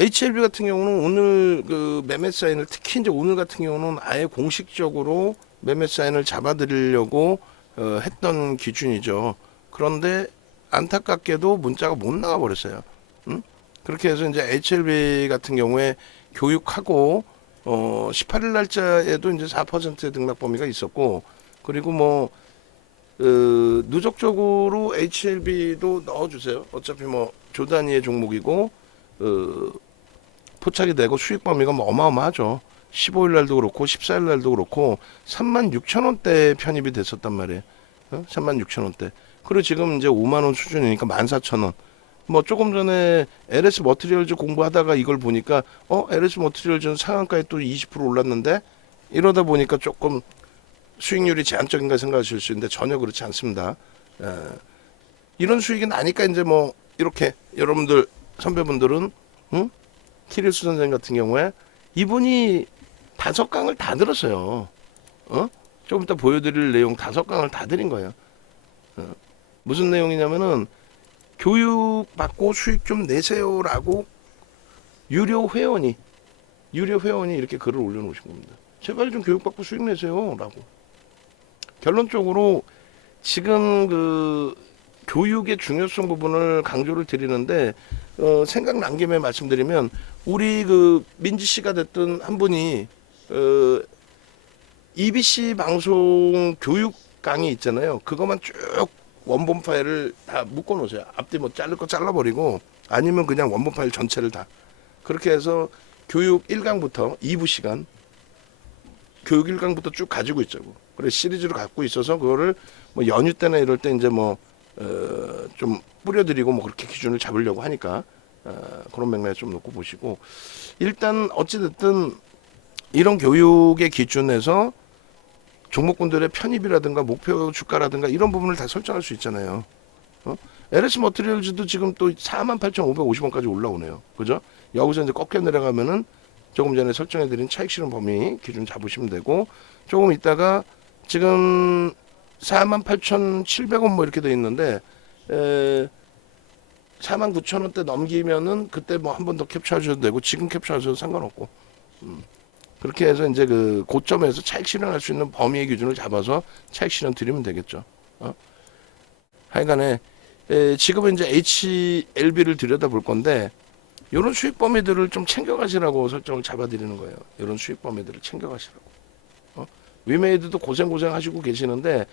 HLB 같은 경우는 오늘 그 매매 사인을 특히 이제 오늘 같은 경우는 아예 공식적으로 매매 사인을 잡아드리려고 했던 기준이죠. 그런데 안타깝게도 문자가 못 나가 버렸어요. 그렇게 해서 이제 HLB 같은 경우에 교육하고 18일 날짜에도 이제 4%의 등락 범위가 있었고, 그리고 뭐 누적적으로 HLB도 넣어주세요. 어차피 뭐 조단위의 종목이고 포착이 되고 수익 범위가 뭐 어마어마하죠. 15일 날도 그렇고 14일 날도 그렇고 36,000원대 편입이 됐었단 말이에요. 36,000원대. 그리고 지금 이제 5만 원 수준이니까 14,000원. 뭐 조금 전에 LS 머티리얼즈 공부하다가 이걸 보니까 LS 머티리얼즈는 상한가에 또 20% 올랐는데, 이러다 보니까 조금 수익률이 제한적인가 생각하실 수 있는데 전혀 그렇지 않습니다. 이런 수익이 나니까 이제 뭐 이렇게 여러분들 선배분들은 키릴수 선생님 같은 경우에 이분이 5강을 다 들었어요. 조금 이따 보여드릴 내용 5강을 다 드린 거예요. 무슨 내용이냐면은 교육 받고 수익 좀 내세요라고 유료 회원이 이렇게 글을 올려놓으신 겁니다. 제발 좀 교육 받고 수익 내세요라고. 결론적으로 지금 그 교육의 중요성 부분을 강조를 드리는데, 생각난 김에 말씀드리면, 우리 그 민지 씨가 됐던 한 분이 EBC 방송 교육 강의 있잖아요. 그것만 쭉 원본 파일을 다 묶어 놓으세요. 앞뒤 뭐 자를 거 잘라버리고, 아니면 그냥 원본 파일 전체를 다. 그렇게 해서 교육 1강부터 2부 시간, 교육 1강부터 쭉 가지고 있자고. 그래 시리즈로 갖고 있어서 그거를 뭐 연휴 때나 이럴 때 이제 뭐 좀 뿌려드리고 뭐 그렇게 기준을 잡으려고 하니까 그런 맥락에 좀 놓고 보시고, 일단 어찌됐든 이런 교육의 기준에서 종목군들의 편입이라든가 목표 주가라든가 이런 부분을 다 설정할 수 있잖아요. LS 머티리얼즈도 지금 또 48,550원까지 올라오네요. 그죠? 여기서 이제 꺾여 내려가면은 조금 전에 설정해드린 차익 실현 범위 기준 잡으시면 되고, 조금 있다가 지금 48,700원 뭐 이렇게 돼 있는데 49,000원대 넘기면은 그때 뭐 한 번 더 캡처하셔도 되고 지금 캡처하셔도 상관없고, 그렇게 해서 이제 그 고점에서 차익 실현할 수 있는 범위의 기준을 잡아서 차익 실현 드리면 되겠죠. 하여간에 지금은 이제 HLB를 들여다볼 건데, 이런 수익 범위들을 좀 챙겨가시라고 설정을 잡아드리는 거예요. 이런 수익 범위들을 챙겨가시라고. 위메이드도 고생 하시고 계시는데,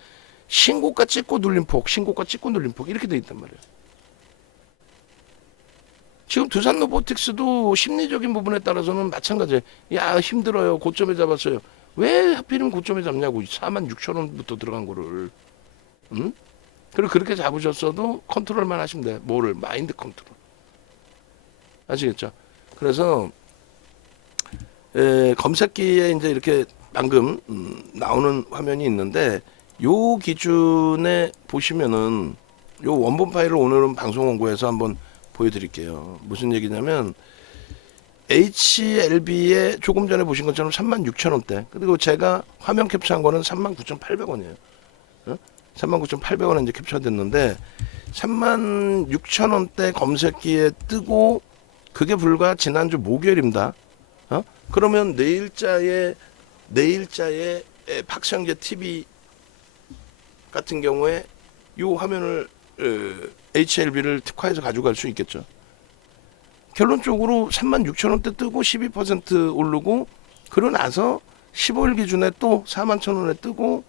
신고가 찍고 눌린 폭, 신고가 찍고 눌린 폭 이렇게 돼 있단 말이에요. 지금 두산 로보틱스도 심리적인 부분에 따라서는 마찬가지예요. 야 힘들어요. 고점에 잡았어요. 왜 하필이면 고점에 잡냐고. 46,000원부터 들어간 거를. 그리고 그렇게 잡으셨어도 컨트롤만 하시면 돼. 뭐를? 마인드 컨트롤. 아시겠죠? 그래서 검색기에 이제 이렇게 방금 나오는 화면이 있는데, 요 기준에 보시면은 요 원본 파일을 오늘은 방송 원고에서 한번 보여드릴게요. 무슨 얘기냐면 HLB에 조금 전에 보신 것처럼 36,000원대, 그리고 제가 화면 캡처한 거는 39,800원이에요. 39,800원에 이제 캡처됐는데 36,000원대 검색기에 뜨고, 그게 불과 지난주 목요일입니다. 그러면 내일자에 박성재 TV 같은 경우에 이 화면을 HLB를 특화해서 가져갈 수 있겠죠. 결론적으로 36,000원대 뜨고 12% 오르고, 그러고 나서 15일 기준에 또 41,000원에 뜨고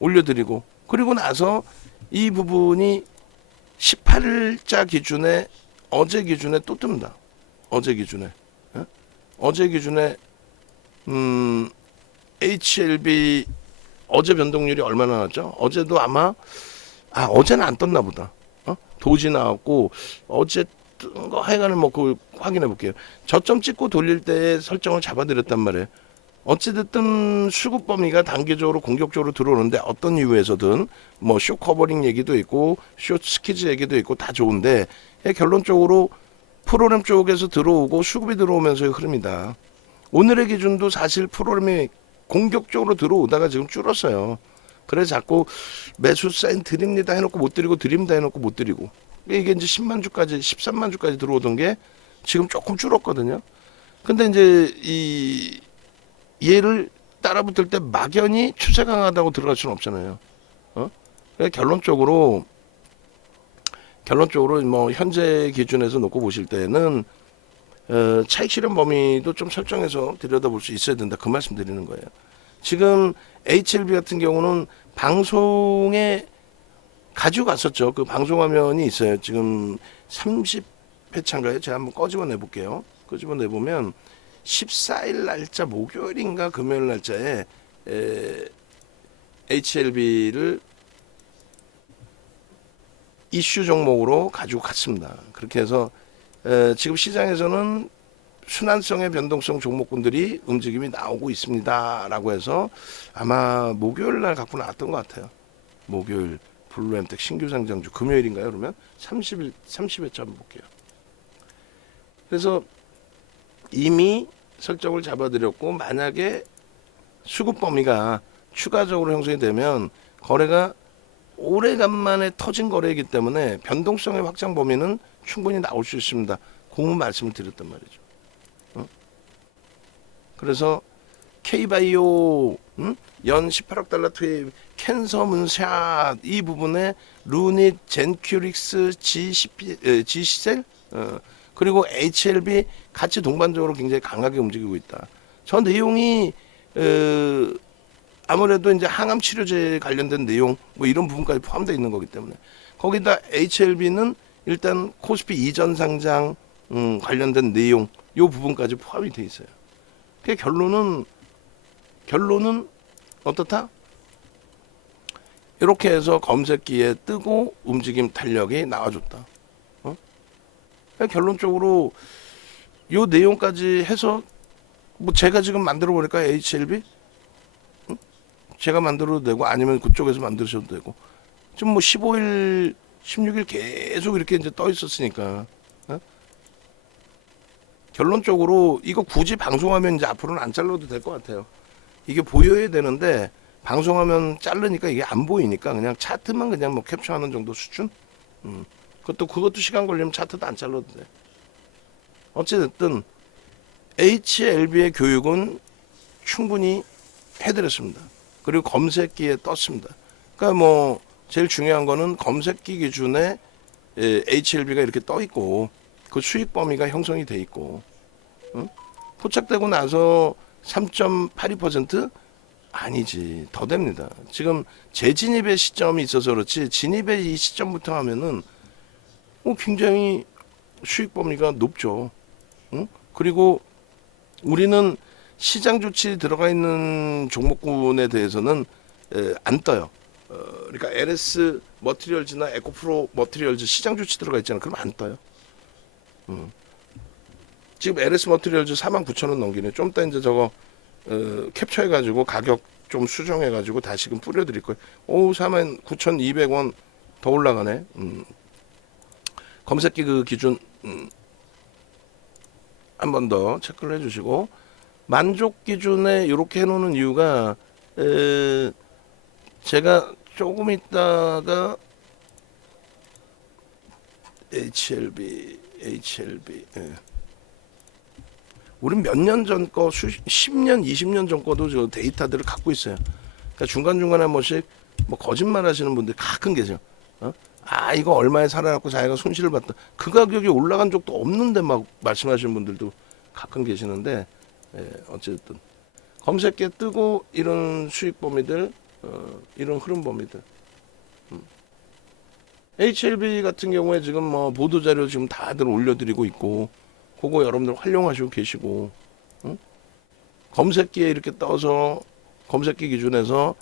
올려드리고, 그리고 나서 이 부분이 18일자 기준에 어제 기준에 또 뜹니다. 어제 기준에 HLB 어제 변동률이 얼마나 나왔죠? 어제도 아마 어제는 안 떴나 보다. 도지 나왔고 어제 뜬 거 하여간은 뭐 그 확인해 볼게요. 저점 찍고 돌릴 때 설정을 잡아드렸단 말이에요. 어찌됐든 수급 범위가 단계적으로 공격적으로 들어오는데, 어떤 이유에서든 뭐 쇼 커버링 얘기도 있고 쇼 스키즈 얘기도 있고 다 좋은데, 결론적으로 프로그램 쪽에서 들어오고 수급이 들어오면서의 흐름이다. 오늘의 기준도 사실 프로그램이 공격적으로 들어오다가 지금 줄었어요. 그래서 자꾸 매수 사인 드립니다 해놓고 못 드리고, 드립니다 해놓고 못 드리고, 이게 이제 10만 주까지 13만 주까지 들어오던 게 지금 조금 줄었거든요. 근데 이제 이 얘를 따라붙을 때 막연히 추세 강하다고 들어갈 수는 없잖아요. 그러니까 결론적으로 뭐 현재 기준에서 놓고 보실 때는 차익 실현 범위도 좀 설정해서 들여다볼 수 있어야 된다. 그 말씀 드리는 거예요. 지금 HLB 같은 경우는 방송에 가지고 갔었죠. 그 방송 화면이 있어요. 지금 30회차인가요? 제가 한번 꺼집어 내볼게요. 꺼집어 내보면 14일 날짜 목요일인가 금요일 날짜에 HLB를 이슈 종목으로 가지고 갔습니다. 그렇게 해서 지금 시장에서는 순환성의 변동성 종목군들이 움직임이 나오고 있습니다. 라고 해서 아마 목요일 날 갖고 나왔던 것 같아요. 목요일 블루엠텍 신규 상장주 금요일인가요? 그러면 30회차 한번 볼게요. 그래서 이미 설정을 잡아드렸고 만약에 수급 범위가 추가적으로 형성이 되면 거래가 오래간만에 터진 거래이기 때문에 변동성의 확장 범위는 충분히 나올 수 있습니다. 고문 말씀을 드렸단 말이죠. 그래서 K바이오 연 18억 달러 투입, 캔서 문샷 이 부분에 루닛, 젠큐릭스, G셀 그리고 HLB 같이 동반적으로 굉장히 강하게 움직이고 있다. 저 내용이 아무래도 이제 항암 치료제 관련된 내용 뭐 이런 부분까지 포함되어 있는 거기 때문에 거기다 HLB는 일단 코스피 이전 상장 관련된 내용 요 부분까지 포함이 돼 있어요. 그 결론은 어떻다? 이렇게 해서 검색기에 뜨고 움직임 탄력이 나와줬다. 결론적으로 요 내용까지 해서 뭐 제가 지금 만들어 버릴까 HLB? 제가 만들어도 되고 아니면 그쪽에서 만드셔도 되고 지금 뭐 15일, 16일 계속 이렇게 이제 떠 있었으니까 결론적으로 이거 굳이 방송하면 이제 앞으로는 안 잘라도 될 것 같아요. 이게 보여야 되는데 방송하면 자르니까 이게 안 보이니까 그냥 차트만 그냥 뭐 캡처하는 정도 수준. 그것도 시간 걸리면 차트도 안 잘라도 돼. 어찌됐든 HLB의 교육은 충분히 해드렸습니다. 그리고 검색기에 떴습니다. 그러니까 뭐 제일 중요한 거는 검색기 기준에 HLB가 이렇게 떠 있고 그 수익 범위가 형성이 돼 있고 포착되고 나서 3.82% 아니지 더 됩니다. 지금 재진입의 시점이 있어서 그렇지 진입의 이 시점부터 하면은 굉장히 수익 범위가 높죠. 그리고 우리는 시장 조치 들어가 있는 종목군에 대해서는 안 떠요. 그러니까 LS 머티리얼즈나 에코프로 머티리얼즈 시장 조치 들어가 있잖아요. 그럼 안 떠요. 지금 LS 머티리얼즈 49,000원 넘기네. 좀 이따 이제 저거 캡처해가지고 가격 좀 수정해가지고 다시금 뿌려드릴 거예요. 49,200원 더 올라가네. 검색기 그 기준 한 번 더 체크를 해주시고 만족 기준에 이렇게 해놓는 이유가 제가 조금 있다가 HLB 우린 몇 년 전 거 10년 20년 전 거도 저 데이터들을 갖고 있어요. 그러니까 중간중간에 한 번씩 뭐 거짓말 하시는 분들 가끔 계세요. 이거 얼마에 살아갖고 자기가 손실을 봤다. 그 가격이 올라간 적도 없는데 막 말씀하시는 분들도 가끔 계시는데 어쨌든 검색기에 뜨고 이런 수익 범위들 이런 흐름 범위들 HLB 같은 경우에 지금 뭐 보도자료 지금 다들 올려드리고 있고 그거 여러분들 활용하시고 계시고 검색기에 이렇게 떠서 검색기 기준에서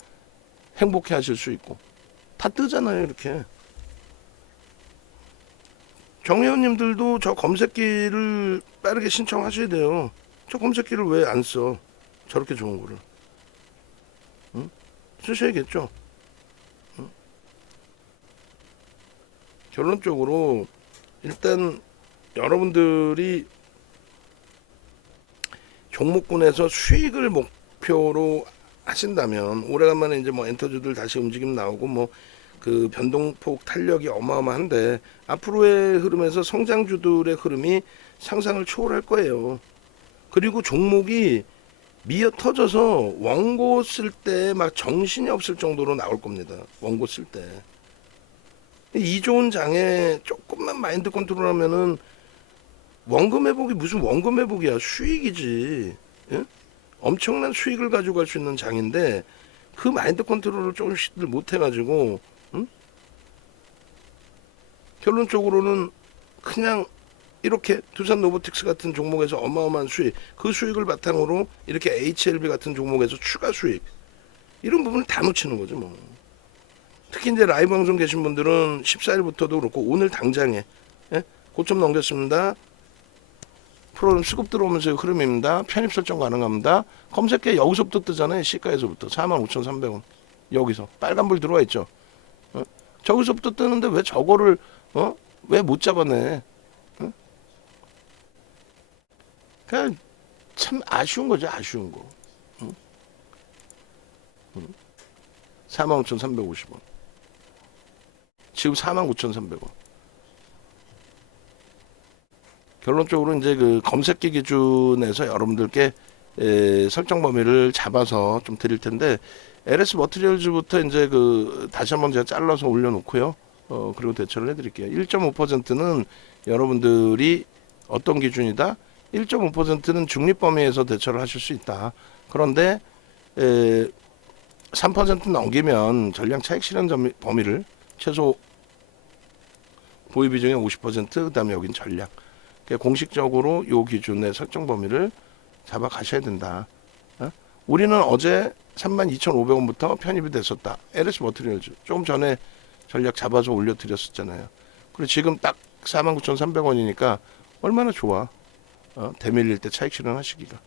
행복해 하실 수 있고 다 뜨잖아요. 이렇게 정회원님들도 저 검색기를 빠르게 신청하셔야 돼요. 저 검색기를 왜 안 써? 저렇게 좋은 거를 쓰셔야겠죠. 결론적으로 일단 여러분들이 종목군에서 수익을 목표로 하신다면 오래간만에 이제 뭐 엔터주들 다시 움직임 나오고 뭐 그 변동폭 탄력이 어마어마한데 앞으로의 흐름에서 성장주들의 흐름이 상상을 초월할 거예요. 그리고 종목이 미어 터져서 원고 쓸 때 막 정신이 없을 정도로 나올 겁니다. 원고 쓸 때. 이 좋은 장에 조금만 마인드 컨트롤하면은 원금 회복이 무슨 원금 회복이야. 수익이지. 예? 엄청난 수익을 가져갈 수 있는 장인데 그 마인드 컨트롤을 조금씩들 못 해가지고 결론적으로는 그냥 이렇게 두산 로보틱스 같은 종목에서 어마어마한 수익, 그 수익을 바탕으로 이렇게 HLB 같은 종목에서 추가 수익, 이런 부분을 다 놓치는 거죠 뭐. 특히 이제 라이브 방송 계신 분들은 14일부터도 그렇고 오늘 당장에 고점 넘겼습니다. 프로그램 수급 들어오면서 흐름입니다. 편입 설정 가능합니다. 검색해 여기서부터 뜨잖아요. 시가에서부터 45,300원. 여기서 빨간불 들어와 있죠. 저기서부터 뜨는데 왜 저거를 왜 못 잡아내? 그냥 참 아쉬운 거죠. 아쉬운 거. 45,350원. 지금 49,300원. 결론적으로 이제 그 검색기 기준에서 여러분들께 설정 범위를 잡아서 좀 드릴 텐데 LS 머티리얼즈부터 이제 그 다시 한번 제가 잘라서 올려놓고요. 그리고 대처를 해드릴게요. 1.5%는 여러분들이 어떤 기준이다? 1.5%는 중립 범위에서 대처를 하실 수 있다. 그런데 3% 넘기면 전량 차익 실현 범위를 최소 보유 비중의 50%, 그다음에 여긴 전량. 공식적으로 요 기준의 설정 범위를 잡아 가셔야 된다. 우리는 어제 32,500원부터 편입이 됐었다. LS 머티리얼즈 조금 전에 전략 잡아서 올려드렸었잖아요. 그리고 지금 딱 49,300원이니까 얼마나 좋아. 대밀릴 때 차익 실현하시기가.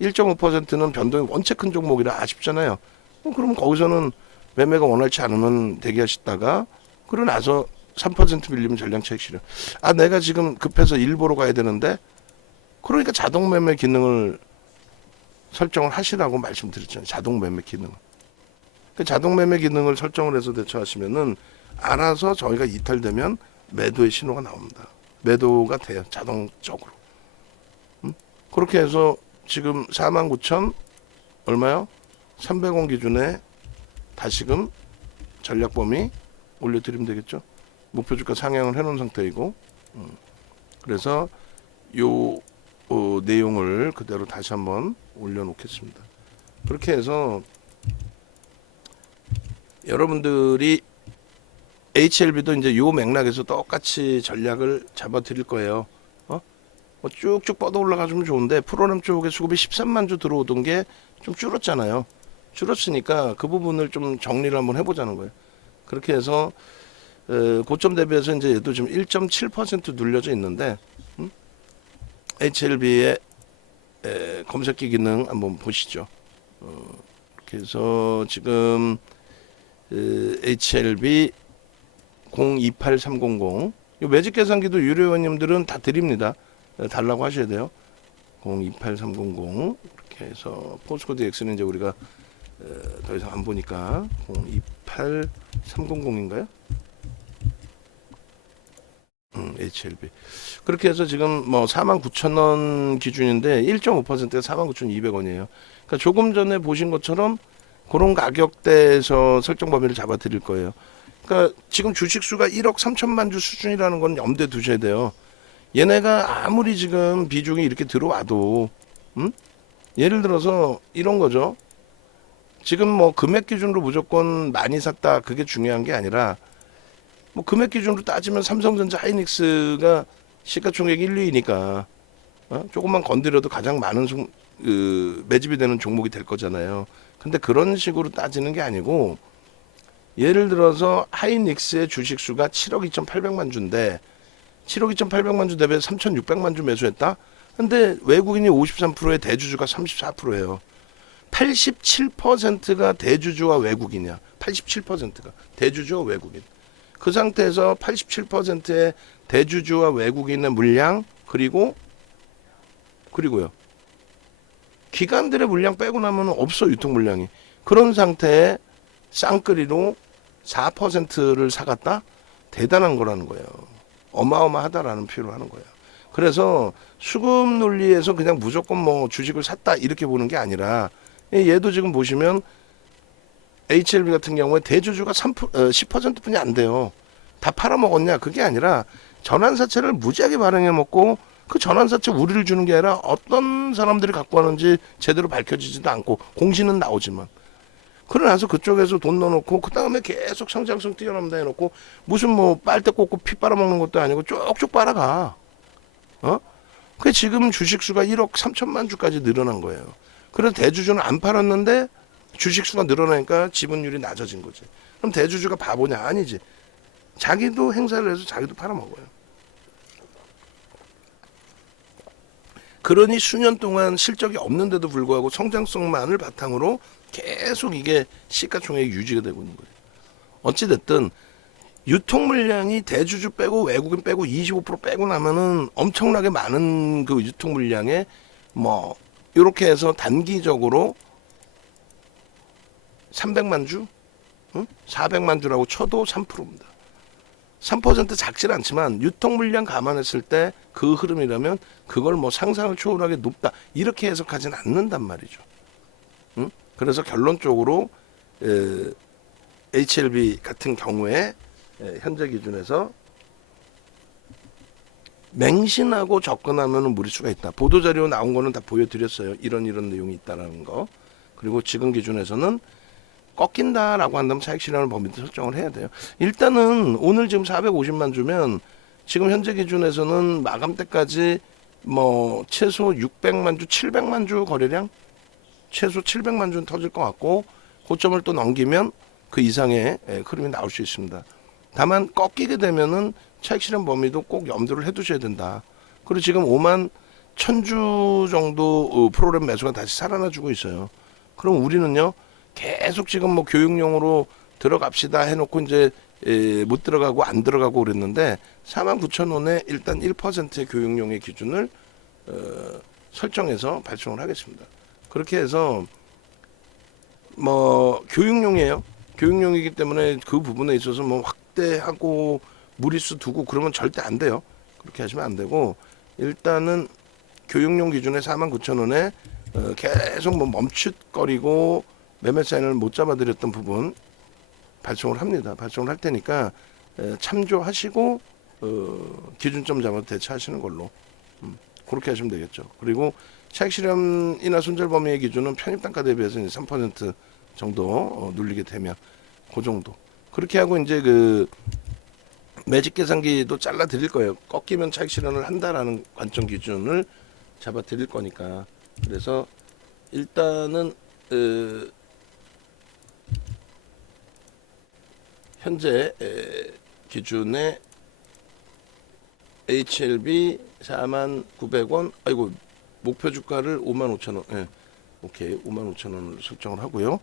1.5%는 변동이 원체 큰 종목이라 아쉽잖아요. 그러면 거기서는 매매가 원활치 않으면 대기하시다가 그러고 나서 3% 밀리면 전량 차익 실현. 내가 지금 급해서 일보러 가야 되는데 그러니까 자동 매매 기능을 설정을 하시라고 말씀드렸잖아요. 자동 매매 기능. 그 자동 매매 기능을 설정을 해서 대처하시면은 알아서 저희가 이탈되면 매도의 신호가 나옵니다. 매도가 돼요. 자동적으로. 그렇게 해서 지금 49,000 얼마요? 300원 기준에 다시금 전략 범위 올려드리면 되겠죠. 목표 주가 상향을 해놓은 상태이고, 그래서 요 내용을 그대로 다시 한번 올려놓겠습니다. 그렇게 해서 여러분들이 HLB도 이제 요 맥락에서 똑같이 전략을 잡아드릴 거예요. 뭐 쭉쭉 뻗어 올라가주면 좋은데 프로그램 쪽에 수급이 13만 주 들어오던 게 좀 줄었잖아요. 줄었으니까 그 부분을 좀 정리를 한번 해보자는 거예요. 그렇게 해서 고점 대비해서 이제 얘도 지금 1.7% 눌려져 있는데 HLB의 검색기 기능 한번 보시죠. 이렇게 해서 지금 HLB 028300 요 매직 계산기도 유료 회원님들은 다 드립니다. 달라고 하셔야 돼요. 028300 이렇게 해서 포스코드 X는 이제 우리가 더 이상 안 보니까 028300인가요? HLB. 그렇게 해서 지금 뭐 49,000원 기준인데 1.5%가 49,200원이에요. 그러니까 조금 전에 보신 것처럼 그런 가격대에서 설정 범위를 잡아 드릴 거예요. 그러니까 지금 주식 수가 1억 3천만 주 수준이라는 건 염두에 두셔야 돼요. 얘네가 아무리 지금 비중이 이렇게 들어와도 예를 들어서 이런 거죠. 지금 뭐 금액 기준으로 무조건 많이 샀다 그게 중요한 게 아니라 뭐 금액 기준으로 따지면 삼성전자 하이닉스가 시가총액 1, 2위니까 조금만 건드려도 가장 많은 매집이 되는 종목이 될 거잖아요. 근데 그런 식으로 따지는 게 아니고 예를 들어서 하이닉스의 주식 수가 7억 2,800만 주인데 7억 2,800만 주 대비해 3,600만 주 매수했다. 근데 외국인이 53%에 대주주가 34%예요. 87%가 대주주와 외국인이야. 87%가 대주주와 외국인. 그 상태에서 87%의 대주주와 외국인의 물량 그리고요. 기관들의 물량 빼고 나면 없어 유통 물량이. 그런 상태에 쌍끌이로 4%를 사갔다? 대단한 거라는 거예요. 어마어마하다라는 표현을 하는 거예요. 그래서 수급 논리에서 그냥 무조건 뭐 주식을 샀다 이렇게 보는 게 아니라 얘도 지금 보시면 HLB 같은 경우에 대주주가 10%뿐이 안 돼요. 다 팔아먹었냐? 그게 아니라 전환사채를 무지하게 발행해먹고 그 전환사채 우리를 주는 게 아니라 어떤 사람들이 갖고 왔는지 제대로 밝혀지지도 않고 공시는 나오지만 그러나서 그쪽에서 돈 넣어놓고 그 다음에 계속 성장성 뛰어넘다 해놓고 무슨 뭐 빨대 꽂고 피 빨아먹는 것도 아니고 쭉쭉 빨아가. 그 지금 주식수가 1억 3천만 주까지 늘어난 거예요. 그래서 대주주는 안 팔았는데 주식수가 늘어나니까 지분율이 낮아진 거지. 그럼 대주주가 바보냐? 아니지. 자기도 행사를 해서 자기도 팔아먹어요. 그러니 수년 동안 실적이 없는데도 불구하고 성장성만을 바탕으로 계속 이게 시가총액이 유지가 되고 있는 거예요. 어찌됐든 유통 물량이 대주주 빼고 외국인 빼고 25% 빼고 나면은 엄청나게 많은 그 유통 물량에 뭐 이렇게 해서 단기적으로 300만 주, 400만 주라고 쳐도 3%입니다. 3% 작질 않지만 유통 물량 감안했을 때 그 흐름이라면 그걸 뭐 상상을 초월하게 높다 이렇게 해석하지는 않는단 말이죠. 그래서 결론적으로 HLB 같은 경우에 현재 기준에서 맹신하고 접근하면 무리수가 있다. 보도자료 나온 거는 다 보여드렸어요. 이런 내용이 있다라는 거. 그리고 지금 기준에서는 꺾인다라고 한다면 차익 실현을 범위도 설정을 해야 돼요. 일단은 오늘 지금 450만 주면 지금 현재 기준에서는 마감 때까지 뭐 최소 600만 주, 700만 주 거래량 최소 700만 주는 터질 것 같고 고점을 또 넘기면 그 이상의 흐름이 나올 수 있습니다. 다만 꺾이게 되면은 차익 실현 범위도 꼭 염두를 해두셔야 된다. 그리고 지금 5만 1000주 정도 프로그램 매수가 다시 살아나주고 있어요. 그럼 우리는요 계속 지금 뭐 교육용으로 들어갑시다 해놓고 이제 못 들어가고 안 들어가고 그랬는데 49,000원에 일단 1%의 교육용의 기준을 설정해서 발송을 하겠습니다. 그렇게 해서 뭐 교육용이에요. 교육용이기 때문에 그 부분에 있어서 뭐 확대하고 무리수 두고 그러면 절대 안 돼요. 그렇게 하시면 안 되고 일단은 교육용 기준에 49,000원에 계속 뭐 멈칫거리고 매매 사인을 못 잡아드렸던 부분 발송을 합니다. 발송을 할 테니까 참조하시고 기준점 잡아서 대처하시는 걸로 그렇게 하시면 되겠죠. 그리고 차익 실현이나 손절 범위의 기준은 편입 단가 대비해서 이제 3% 정도 눌리게 되면 그 정도. 그렇게 하고 이제 그 매직 계산기도 잘라 드릴 거예요. 꺾이면 차익 실현을 한다라는 관점 기준을 잡아 드릴 거니까. 그래서 일단은 현재 기준에 HLB 45,900원 아이고 목표 주가를 55,000원 예. 오케이 55,000원을 설정을 하고요.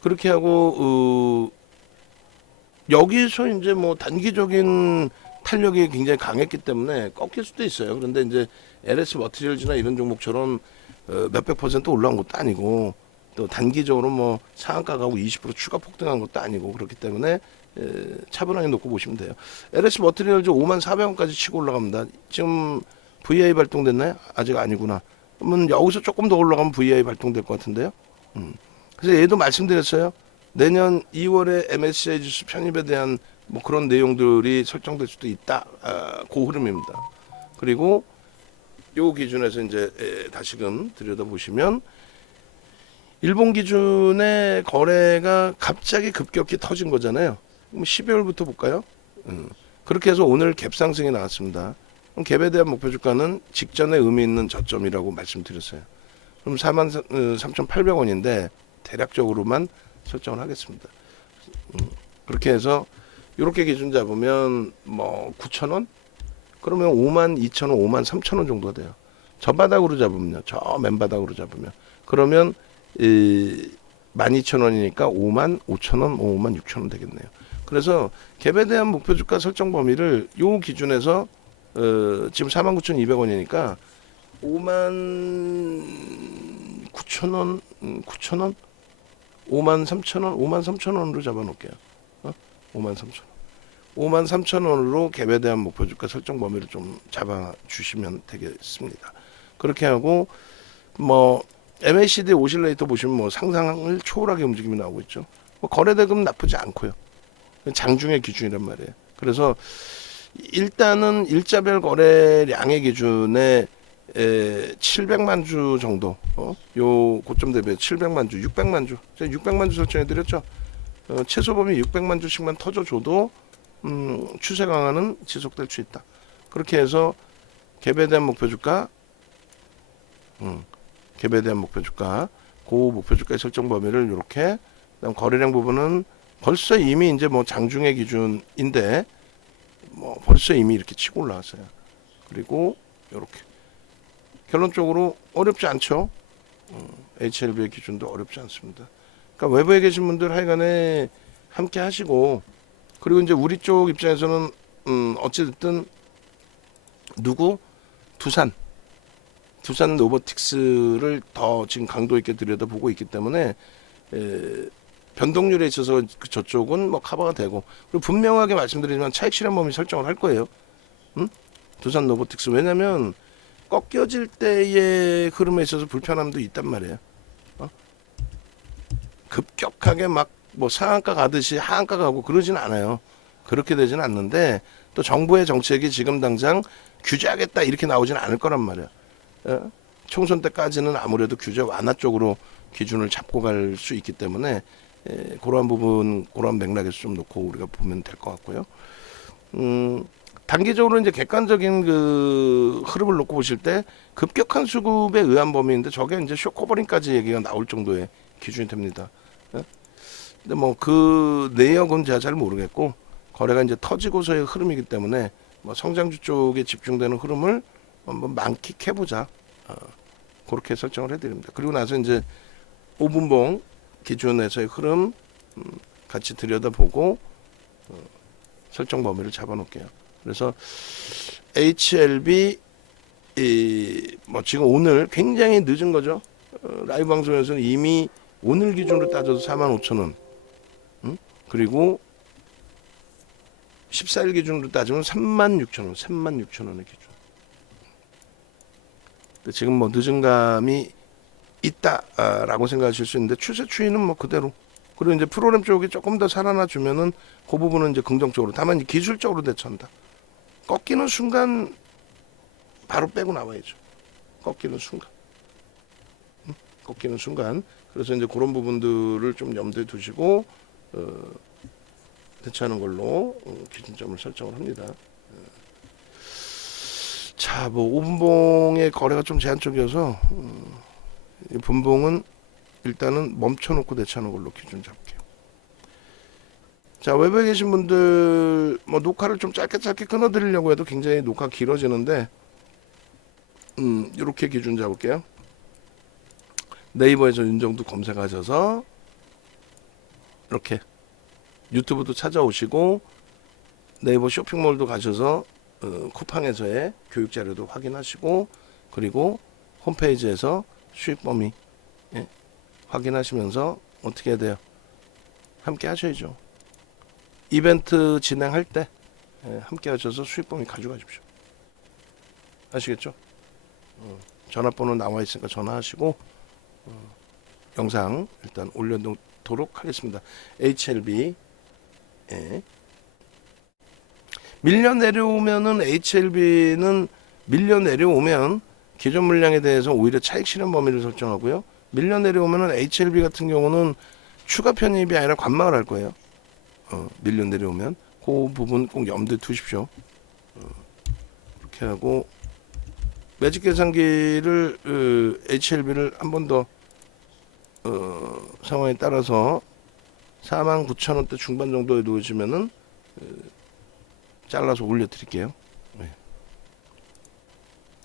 그렇게 하고 여기서 이제 뭐 단기적인 탄력이 굉장히 강했기 때문에 꺾일 수도 있어요. 그런데 이제 LS 머티리얼즈나 이런 종목처럼 몇백 퍼센트 올라온 것도 아니고 또 단기적으로 뭐 상한가 가고 20% 추가 폭등한 것도 아니고 그렇기 때문에 차분하게 놓고 보시면 돼요. LS 머티리얼즈 54,000원까지 치고 올라갑니다. 지금 VI 발동됐나요? 아직 아니구나. 그러면 여기서 조금 더 올라가면 VI 발동될 것 같은데요. 그래서 얘도 말씀드렸어요. 내년 2월에 MSCI 지수 편입에 대한 뭐 그런 내용들이 설정될 수도 있다. 그 흐름입니다. 그리고 요 기준에서 이제 다시금 들여다보시면 일본 기준의 거래가 갑자기 급격히 터진 거잖아요. 그럼 12월부터 볼까요? 그렇게 해서 오늘 갭 상승이 나왔습니다. 그럼 갭에 대한 목표 주가는 직전에 의미 있는 저점이라고 말씀드렸어요. 그럼 43,800원인데 대략적으로만 설정을 하겠습니다. 그렇게 해서 이렇게 기준 잡으면 뭐 9,000원? 그러면 52,000원, 53,000원 정도가 돼요. 저 바닥으로 잡으면요. 저 맨바닥으로 잡으면. 그러면 12,000원이니까 55,000원, 56,000원 되겠네요. 그래서 갭에 대한 목표 주가 설정 범위를 요 기준에서 지금 49,200원이니까 59,000원, 9,000원, 53,000원, 53,000원으로 잡아놓을게요. 53,000원. 53,000원으로 갭에 대한 목표 주가 설정 범위를 좀 잡아 주시면 되겠습니다. 그렇게 하고 뭐 MACD 오실레이터 보시면 뭐 상상을 초월하게 움직임이 나오고 있죠. 뭐 거래대금 나쁘지 않고요. 장중의 기준이란 말이에요. 그래서 일단은 일자별 거래량의 기준에 700만 주 정도, 요 고점 대비 700만 주, 600만 주, 제가 600만 주 설정해 드렸죠. 최소 범위 600만 주씩만 터져줘도 추세 강화는 지속될 수 있다. 그렇게 해서 갭에 대한 목표 주가, 갭에 대한 목표 주가, 그 목표 주가의 설정 범위를 이렇게, 그다음 거래량 부분은 벌써 이미 이제 뭐 장중의 기준인데 뭐 벌써 이미 이렇게 치고 올라왔어요. 그리고 이렇게 결론적으로 어렵지 않죠. HLB의 기준도 어렵지 않습니다. 그러니까 외부에 계신 분들 하여간에 함께 하시고, 그리고 이제 우리 쪽 입장에서는 어찌됐든 누구 두산 로보틱스를 더 지금 강도 있게 들여다보고 있기 때문에 변동률에 있어서 저쪽은 뭐 커버가 되고, 그리고 분명하게 말씀드리지만 차익 실현 범위 설정을 할 거예요. 두산 로보틱스. 왜냐면 꺾여질 때의 흐름에 있어서 불편함도 있단 말이에요. 급격하게 막 뭐 상한가 가듯이 하한가 가고 그러진 않아요. 그렇게 되진 않는데, 또 정부의 정책이 지금 당장 규제하겠다 이렇게 나오진 않을 거란 말이에요. 총선 때까지는 아무래도 규제 완화 쪽으로 기준을 잡고 갈 수 있기 때문에 그러한 부분, 그러한 맥락에서 좀 놓고 우리가 보면 될 것 같고요. 단기적으로 이제 객관적인 그 흐름을 놓고 보실 때 급격한 수급에 의한 범위인데, 저게 이제 쇼커버링까지 얘기가 나올 정도의 기준이 됩니다. 근데 뭐 그 내역은 제가 잘 모르겠고, 거래가 이제 터지고서의 흐름이기 때문에 뭐 성장주 쪽에 집중되는 흐름을 한번 만끽해보자, 그렇게 설정을 해드립니다. 그리고 나서 이제 5분봉 기준에서의 흐름 같이 들여다보고 설정 범위를 잡아놓을게요. 그래서 HLB 뭐 지금 오늘 굉장히 늦은 거죠. 라이브 방송에서는 이미 오늘 기준으로 따져서 45,000원, 그리고 14일 기준으로 따지면 36,000원, 36,000원의 기준. 지금 뭐 늦은 감이 있다라고 생각하실 수 있는데, 추세 추이는 뭐 그대로. 그리고 이제 프로그램 쪽이 조금 더 살아나 주면은 그 부분은 이제 긍정적으로. 다만 기술적으로 대처한다. 꺾이는 순간 바로 빼고 나와야죠. 꺾이는 순간. 꺾이는 순간. 그래서 이제 그런 부분들을 좀 염두에 두시고 대처하는 걸로 기준점을 설정을 합니다. 자, 뭐 5분봉의 거래가 좀 제한적이어서 분봉은 일단은 멈춰놓고 대처하는 걸로 기준 잡을게요. 자, 외부에 계신 분들 뭐 녹화를 좀 짧게 끊어드리려고 해도 굉장히 녹화 길어지는데, 이렇게 기준 잡을게요. 네이버에서 윤정두 검색하셔서 이렇게 유튜브도 찾아오시고, 네이버 쇼핑몰도 가셔서 쿠팡에서의 교육 자료도 확인하시고, 그리고 홈페이지에서 수익 범위 확인하시면서 어떻게 해야 돼요? 함께 하셔야죠. 이벤트 진행할 때 함께 하셔서 수익 범위 가져가십시오. 아시겠죠? 전화번호 나와 있으니까 전화하시고 영상 일단 올려놓도록 하겠습니다. HLB 밀려 내려오면은 HLB는 밀려 내려오면 기존 물량에 대해서 오히려 차익 실현 범위를 설정하고요. 밀려 내려오면은 HLB 같은 경우는 추가 편입이 아니라 관망을 할 거예요. 밀려 내려오면 그 부분 꼭 염두에 두십시오. 이렇게 하고 매직 계산기를 HLB를 한 번 더 상황에 따라서 49,000원대 중반 정도에 놓으시면은 잘라서 올려드릴게요. 네.